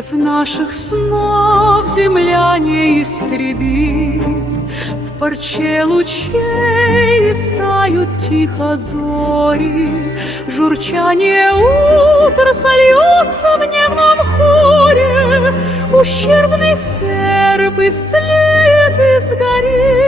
Церковь наших снов земля не истребит, в парче лучей стают тихо зори, журчание утра сольется в нежном хоре, ущербный серп истлеет и сгорит.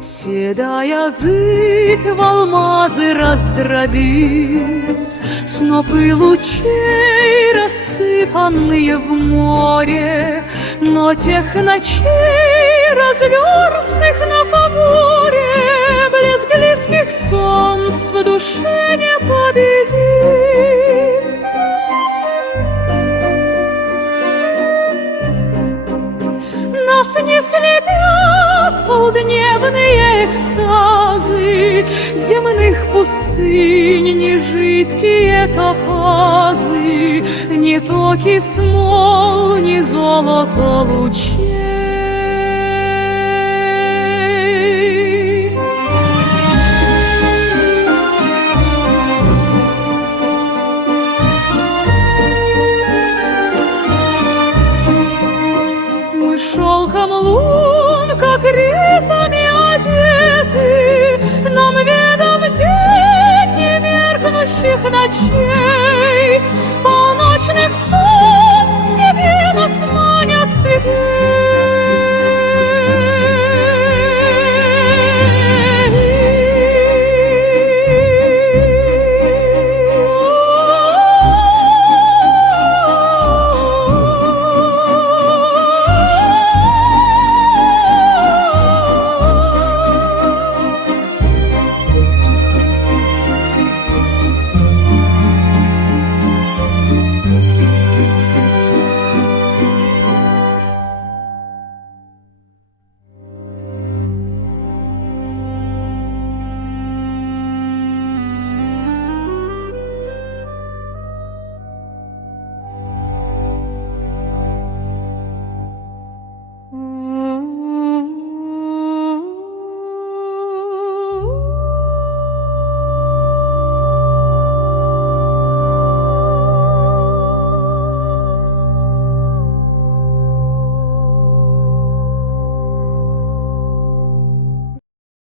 Седая зыбь в алмазы раздробит, снопы лучей, рассыпанные в море, но тех ночей, разверстых на фаворе, блеск близких солнц в душе не победит. Нас не слепят полдневные экстазы земных пустынь, ни жидкие топазы, ни токи смол, ни золото лучей. Мы шелком лун, как ризами одеты, нам ведом день немеркнущих ночей, полночных солнц к себе нас манят цветы.